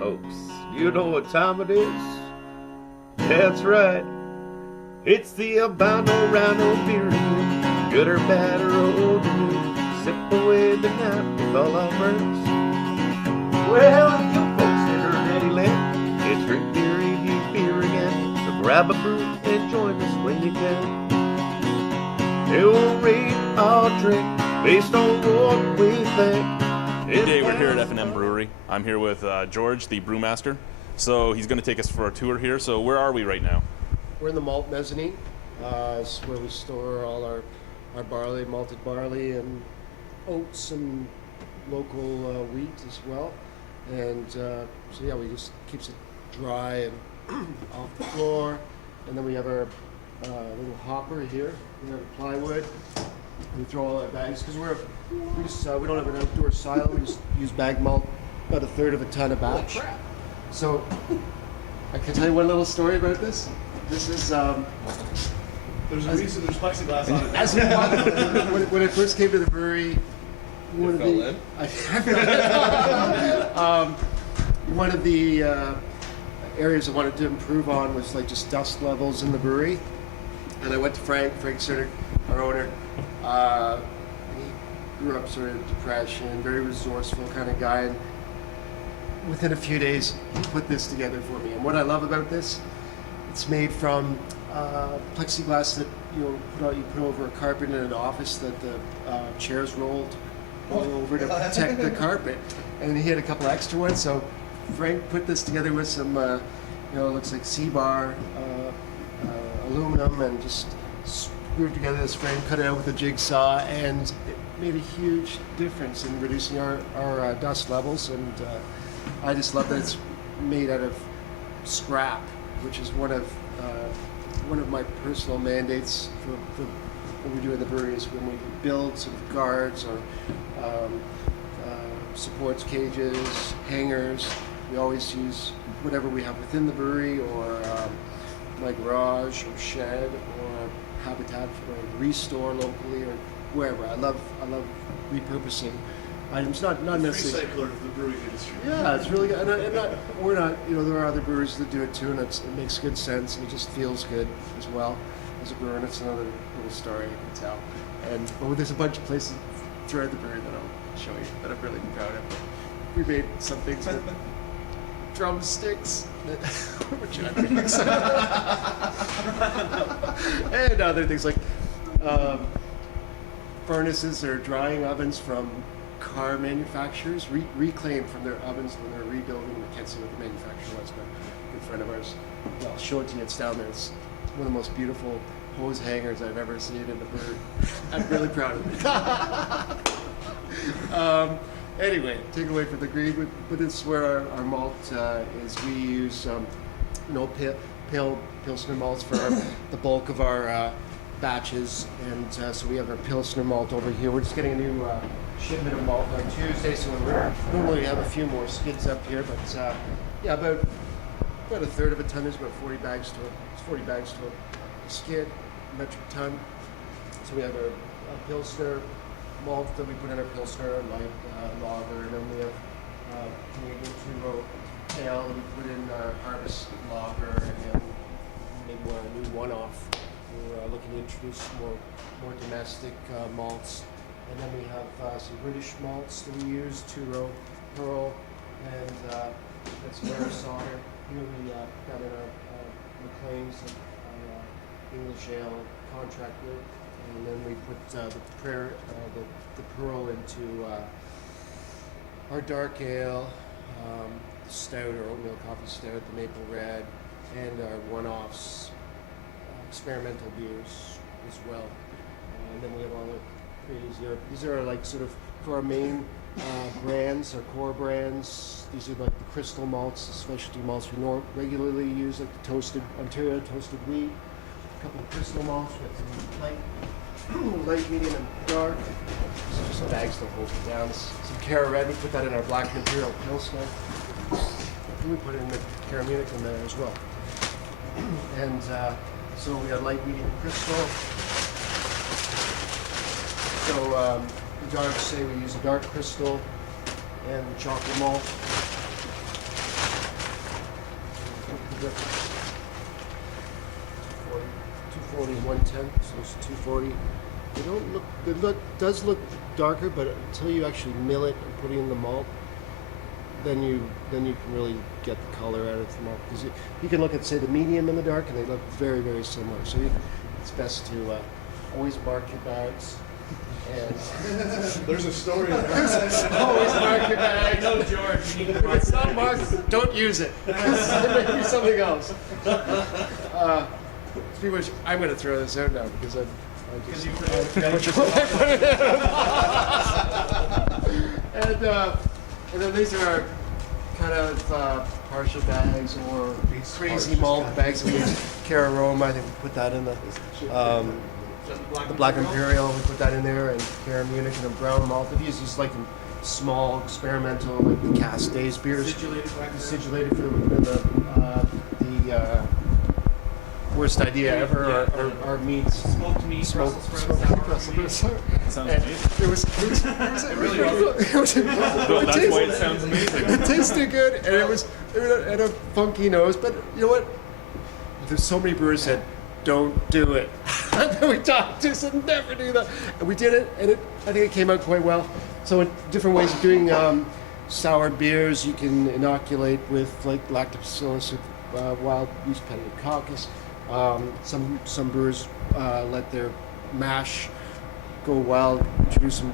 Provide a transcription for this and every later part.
Folks, you know what time it is? That's right. It's the Albino Rhino beer. Good or bad or old or new. Sip away the night with all our friends. Well, you folks that are ready land, it's drink beer, review beer again. So grab a brew and join us when you can. They will rate our drink based on what we think. Today we're here at F&M Brewery. I'm here with George, the brewmaster. So he's going to take us for a tour here. So where are we right now? We're in the malt mezzanine. It's where we store all our barley, malted barley, and oats and local wheat as well. And so yeah, we just keeps it dry and off the floor. And then we have our little hopper here. We have plywood. We throw all our bags because we don't have an outdoor silo. We just use bag malt, about a third of a ton a batch. Oh, crap. So I can tell you one little story about this. This is There's a reason there's plexiglass on it. as when I first came to the brewery. One of the areas I wanted to improve on was like just dust levels in the brewery. And I went to Frank Cernick, our owner. He grew up sort of depression, very resourceful kind of guy. And within a few days, he put this together for me. And what I love about this, it's made from plexiglass that you put over a carpet in an office that the chairs roll over to protect the carpet. And he had a couple extra ones, so Frank put this together with some, it looks like C-bar aluminum, and just screwed together this frame, cut it out with a jigsaw, and it made a huge difference in reducing our dust levels. And I just love that it's made out of scrap, which is one of my personal mandates for what we do in the brewery is when we build sort of guards or supports, cages, hangers. We always use whatever we have within the brewery, or my garage or shed, or habitat for a restore locally or wherever. I love repurposing items, not necessarily. Recycler of the brewing industry. Yeah, it's really good. We're not, there are other brewers that do it too, and it makes good sense, and it just feels good as well as a brewer, and it's another little story I can tell. But there's a bunch of places throughout the brewery that I'll show you that I'm really proud of. We made some things with drumsticks, which I'm really excited about. And other things like furnaces or drying ovens from car manufacturers, reclaimed from their ovens when they're rebuilding. I can't see what the manufacturer was, but a good friend of ours, I'll show it to you, it's down there. It's one of the most beautiful hose hangers I've ever seen in the brewery. I'm really proud of it. Anyway, take it away from the green, but this is where our malt is. We use pale Pilsner malts for the bulk of our batches, and so we have our Pilsner malt over here. We're just getting a new shipment of malt on Tuesday, so we're normally have a few more skids up here, but yeah, about a third of a ton is about 40 bags to a skid, metric ton. So we have a Pilsner malt that we put in our Pilsner, light lager, and then we have Canadian two-row ale that we put in our Harvest lager, and maybe a new one-off. We're looking to introduce more domestic malts. And then we have some British malts that we use, two-row pearl, and that's Maris Otter. Here we got in our McLean's, our English ale contract with, and then we put the pearl into our dark ale, stout or oatmeal coffee stout, the maple red, and our one-offs, experimental beers as well. And then we have all the these are like sort of for our main brands, our core brands. These are like the crystal malts, the specialty malts we regularly use, like the Ontario toasted wheat. A couple of crystal malts with some light, medium, and dark. These are just bags to hold it down. Some Cara Red, we put that in our Black Imperial Pilsner. And we put in the Cara Munich in there as well. And so we have light, medium, and crystal. So the darks say we use a dark crystal and chocolate malt. 240 and 110, so it's 240. They don't look, does look darker, but until you actually mill it and put it in the malt, then you can really get the color out of the malt. Because you can look at, say, the medium and the dark, and they look very, very similar. So it's best to always mark your bags. And There's a story there. always mark your bags. No, George, you need to If mark it's your not marked, don't use it. Maybe something else. Pretty much, I'm going to throw this out now because I just and then these are kind of partial bags or crazy malt bags. We use Cararoma. I think we put that in the Black Imperial. We put that in there, and Cara Munich and a brown malt. We've used these like in small experimental, like the Cask Days beers. Acidulated for the worst idea ever. Our meats. Smoked meat, Brussels sprouts. Sounds amazing. It was That's why it sounds amazing. It tasted good, and it had a funky nose. But you know what? There's so many brewers said, "Don't do it." We talked to said, "Never do that," and we did it, and I think it came out quite well. So in different ways of doing sour beers, you can inoculate with like lactobacillus, wild yeast pediococcus. Some brewers let their mash go wild, introduce some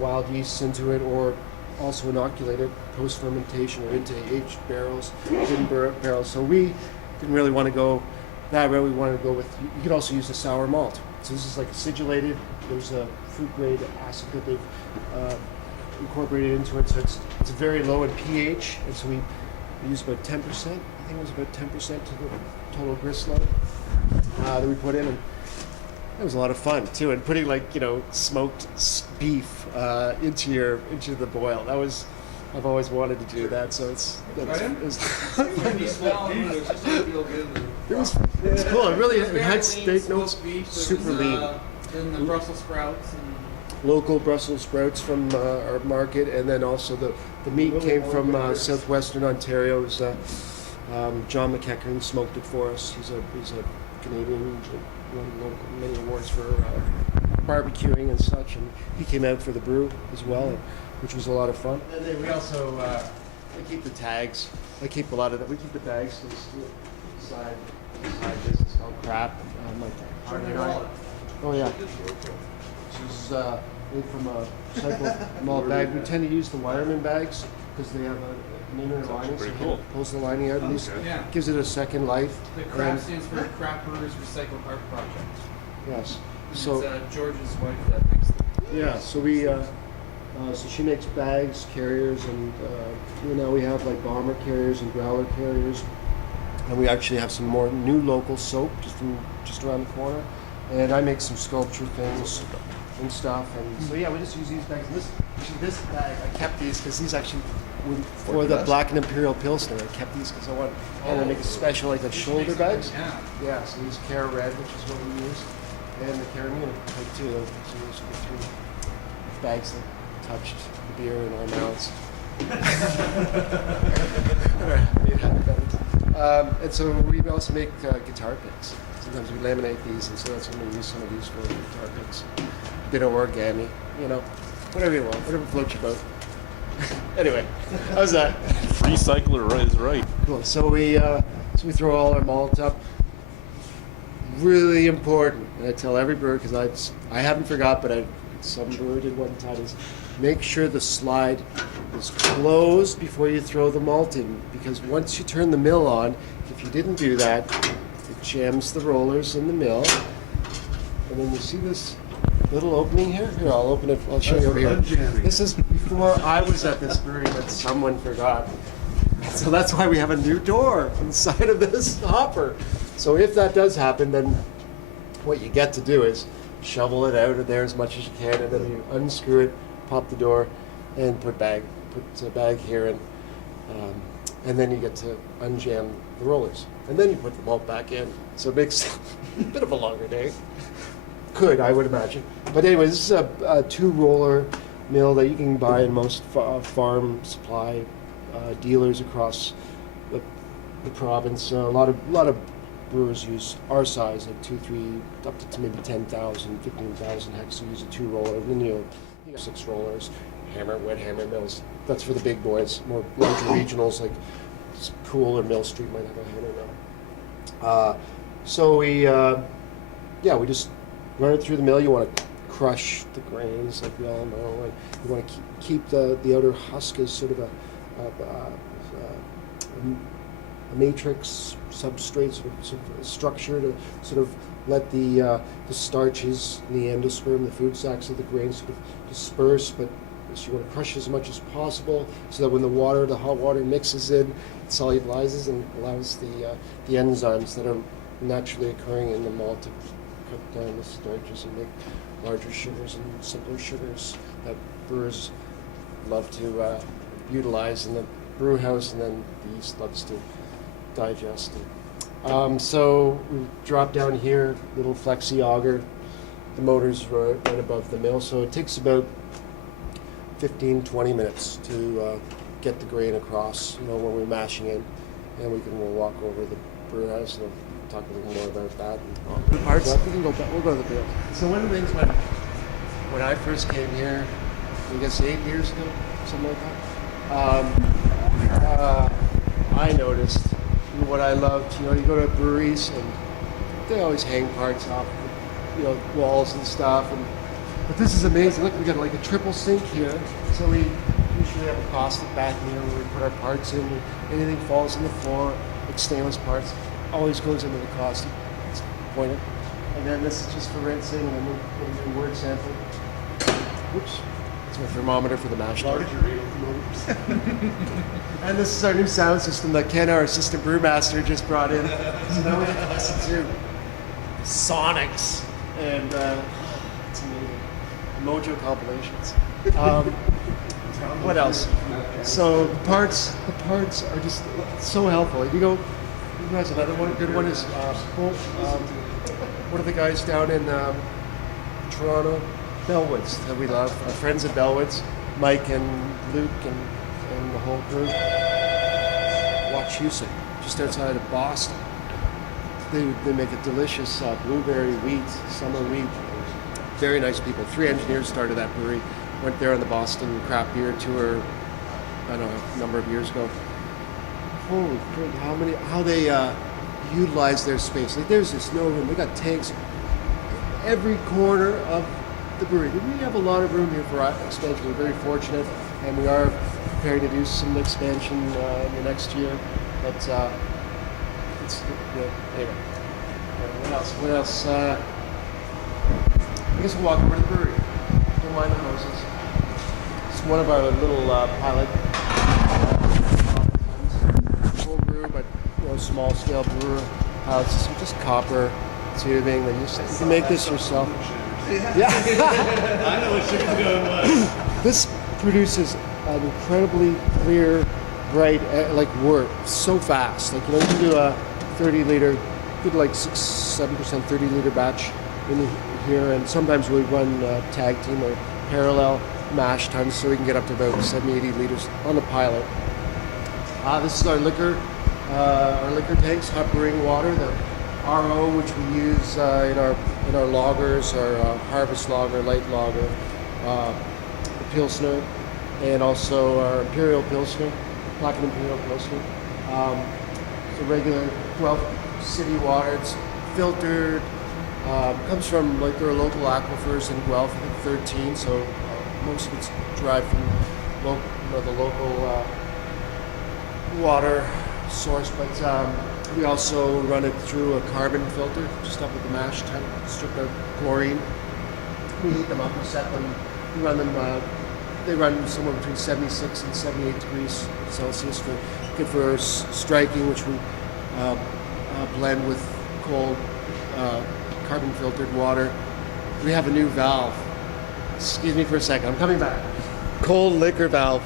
wild yeasts into it, or also inoculate it post fermentation or into aged barrels, hidden barrels. So we didn't really want to go that route. We wanted to go with. You could also use a sour malt. So this is like acidulated. There's a fruit grade acid that they've incorporated into it. So it's very low in pH, and so we use about 10%. I think it was about 10% to the total grist load that we put in, and it was a lot of fun too. And putting smoked beef into the boil. I've always wanted to do that. So it was cool. It really had steak notes, super lean. Then the Brussels sprouts and Local Brussels sprouts from our market, and then also the meat came from southwestern Ontario. It was, John McEachern smoked it for us. He's a Canadian, won many awards for barbecuing and such, and he came out for the brew as well, which was a lot of fun. And then we also we keep the tags. I keep a lot of that. We keep the bags to the side business called crap. Oh yeah. This is made from a recycled malt bag. We tend to use the Wireman bags because they have an inner lining, so cool. it pulls the lining out, and Yeah. gives it a second life. The CRAP stands for Craft Brewers Recycled Art Project. Yes. And So it's George's wife that makes them. yeah, so we so she makes bags, carriers, and we have like bomber carriers and growler carriers, and we actually have some more new local soap just around the corner, and I make some sculpture things and stuff, and so yeah, we just use these bags. And this bag, I kept these because these actually for the Black and Imperial Pilsner. I kept these because I wanted to make a special like the shoulder bags. Yeah. Yeah, so these Cara Red, which is what we use, and the Cara Munich type too. So those are the three bags that touched the beer in our mouths. And so we also make guitar picks. Sometimes we laminate these, and so that's when we use some of these for guitar picks. Bit of origami, whatever you want, whatever floats your boat. Anyway, how's that? Recycler is right. Cool. So we throw all our malt up. Really important, and I tell every brewer because I haven't forgot, but some brewer did one time, is make sure the slide is closed before you throw the malt in, because once you turn the mill on, if you didn't do that, it jams the rollers in the mill, and then you see this little opening here. Here, I'll open it. I'll show you over here. This is before I was at this brewery that someone forgot. So that's why we have a new door inside of this hopper. So if that does happen, then what you get to do is shovel it out of there as much as you can, and then you unscrew it, pop the door, and put a bag here, and then you get to unjam the rollers, and then you put the malt back in. So it makes a bit of a longer day. I would imagine. But anyway, this is a 2-roller mill that you can buy in most farm supply dealers across the the province. A lot of brewers use our size, like 2, 3, up to maybe 10,000, 15,000 hex to use a 2-roller. And then you have 6 rollers, wet hammer mills. That's for the big boys. More larger regionals like Pool or Mill Street might have a hammer mill. So we just run it through the mill. You want to crush the grains, like we all know, and you want to keep the outer husk as sort of a matrix substrate sort of structure to sort of let the starches and the endosperm, the food sacs of the grain sort of disperse, but so you want to crush as much as possible so that when the hot water mixes in, it solubilizes and allows the enzymes that are naturally occurring in the malt to cut down the starches and make larger sugars and simpler sugars that brewers love to utilize in the brew house, and then the yeast loves to digest it. So we drop down here, little flexi auger. The motor's right above the mill, so it takes about 15-20 minutes to get the grain across, when we're mashing in, and we'll walk over the brew house and talk a little more about that. And parts. We'll go to the mill. So one of the things when I first came here, I guess 8 years ago, something like that, I noticed what I loved. You go to breweries and they always hang parts off, walls and stuff. But this is amazing. Look, we got like a triple sink here. So we usually have a caustic back here where we put our parts in. Anything falls on the floor, like stainless parts, always goes into the caustic. It's pointed. And then this is just for rinsing, and then we'll do word sampling. Oops. It's my thermometer for the mash tun. And this is our new sound system that Ken, our assistant brewmaster, just brought in. So now we have to listen to sonics and it's amazing. Mojo compilations. What else? So the parts are just so helpful. If you go, there's another one. Good one is one of the guys down in Toronto, Bellwoods, that we love. Our friends at Bellwoods, Mike and Luke and the whole crew. Wachusett, just outside of Boston. They make a delicious blueberry wheat, summer wheat. Very nice people. 3 engineers started that brewery. Went there on the Boston craft beer tour, I don't know, a number of years ago. Holy crap, how they utilize their space. Like there's this no room. They got tanks every corner of the brewery. We have a lot of room here for expansion. We're very fortunate, and we are preparing to do some expansion in the next year. But it's anyway. What else? I guess we'll walk over to the brewery. Don't mind the hoses. It's one of our little pilot full brew, but small scale brewer houses. Just copper tubing. You can make this yourself. Yeah. I know what sugar's going on. This produces an incredibly clear, bright, wort so fast. You can do a 30-liter, good 6-7% 30-liter batch in here, and sometimes we run tag team or parallel mash tuns, so we can get up to about 70-80 liters on the pilot. This is our liquor tanks, hot brewing water, the RO, which we use in our lagers, our harvest lager, light lager, the Pilsner, and also our Imperial Pilsner, Black and Imperial Pilsner. It's a regular Guelph city water. It's filtered. Comes from their local aquifers in Guelph, I think 13. So most of it's derived from the local water source, but we also run it through a carbon filter just up at the mash tun, strip out chlorine. We heat them up, we set them, we run them, they run somewhere between 76 and 78 degrees Celsius, good for striking, which we blend with cold carbon filtered water. We have a new valve. Excuse me for a second, I'm coming back. Cold liquor valve.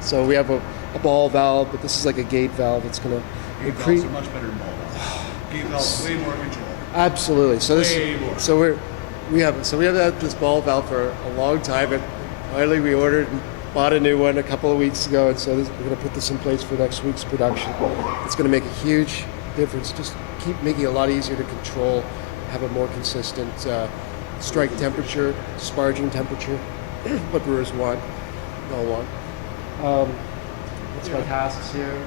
So we have a ball valve, but this is like a gate valve. It's going to Gate valves are much better than ball valves. Gate valves way more control. Absolutely. So we have had this ball valve for a long time, and finally we ordered. bought a new one a couple of weeks ago, and so we're going to put this in place for next week's production. It's going to make a huge difference. Just keep making it a lot easier to control, have a more consistent strike temperature, sparging temperature, what brewers want, all want. That's my casks here.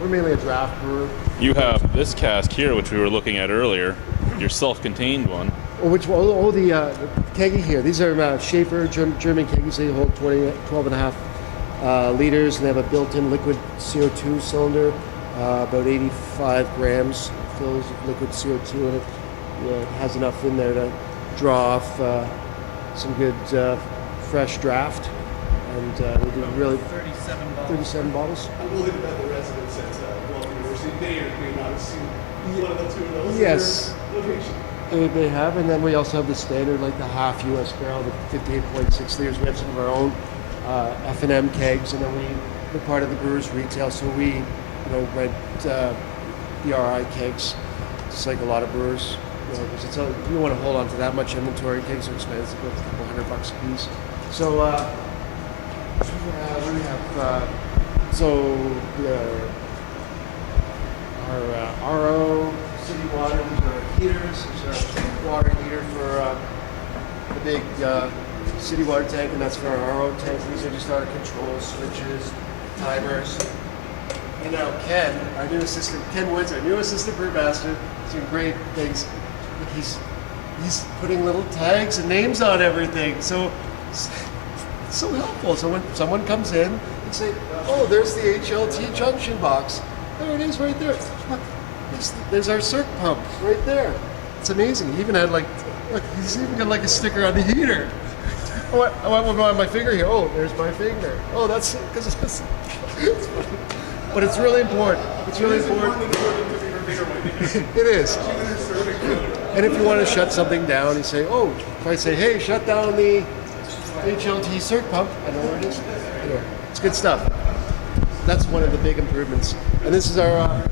We're mainly a draft brewer. You have this cask here, which we were looking at earlier, your self-contained one. Oh, which one? Oh, the keggy here. These are Schaefer German keggies. They hold 12 and a half liters, and they have a built-in liquid CO2 cylinder, about 85 grams fills of liquid CO2 in it. Yeah, it has enough in there to draw off some good fresh draft, and we do really 37 bottles. I'm willing to bet the residents at Guelph University may or may not have seen one of the two of those. Yes. In their location. They have, and then we also have the standard, like the half U.S. barrel, the 58.6 liters. We have some of our own F&M kegs, and then we're part of the brewers retail, so we, rent BRI kegs, just like a lot of brewers. Because you don't want to hold on to that much inventory. Kegs are expensive, a couple $100 a piece. So what do we have? Our RO city water. These are our heaters. These are our water heater for the big city water tank, and that's for our RO tank. These are just our control switches, timers. And now Ken, our new assistant, Ken Woods, our new assistant brewmaster, is doing great things. He's putting little tags and names on everything. So it's so helpful. So when someone comes in, they say, "Oh, there's the HLT junction box. There it is, right there. Look, there's our circ pump right there." It's amazing. He even had look, he's even got like a sticker on the heater. Oh, I want one on my finger here. Oh, there's my finger. Oh, that's because it's. But it's really important. It's really important. It is. And if you want to shut something down, you say, "Oh," if I say, "Hey, shut down the HLT circ pump," I know where it is. Anyway, it's good stuff. That's one of the big improvements. And this is our